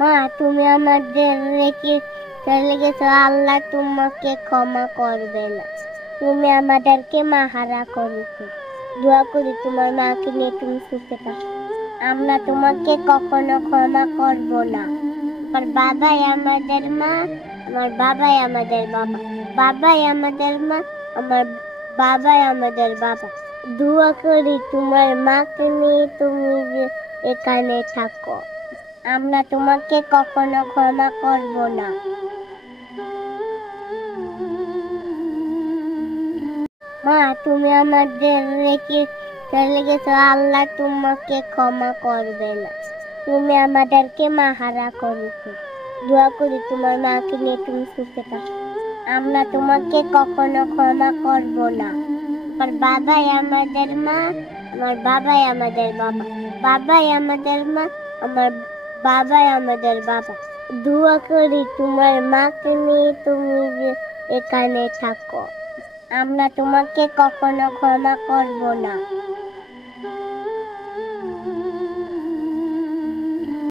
মা, তুমি আমাদের রেখে চলে গেছো, আল্লাহ তোমাকে ক্ষমা করবে না। তুমি আমাদেরকে মাহারা করেছো। দোয়া করি তোমার মাকে নিয়ে তুমি সুখে থাকো। আমরা তোমাকে কখনো ক্ষমা করব না। আমার বাবাই আমাদের মা, আমার বাবাই আমাদের বাবা, বাবাই আমাদের মা, আমার বাবাই আমাদের বাবা। দোয়া করি তোমার মাকে নিয়ে তুমি যে এখানে থাকো। আমরা তোমাকে কখনো ক্ষমা করব না। মা, তুমি আমাদের রেখে চলে গেছো, আল্লাহ তোমাকে ক্ষমা করবে না। তুমি আমাদেরকে মাহারা করেছো। দোয়া করি তোমার মাকে নিয়ে তুমি সুখে থাকো। আমরা তোমাকে কখনো ক্ষমা করব না। আমার বাবাই আমাদের মা, আমার বাবাই আমাদের বাবা, বাবাই আমাদের মা, আমার বাবাই আমাদের বাবা। দোয়া করি তোমার মাকে নিয়ে তুমি যে এখানে থাকো। আমরা তোমাকে কখনো ক্ষমা করব না।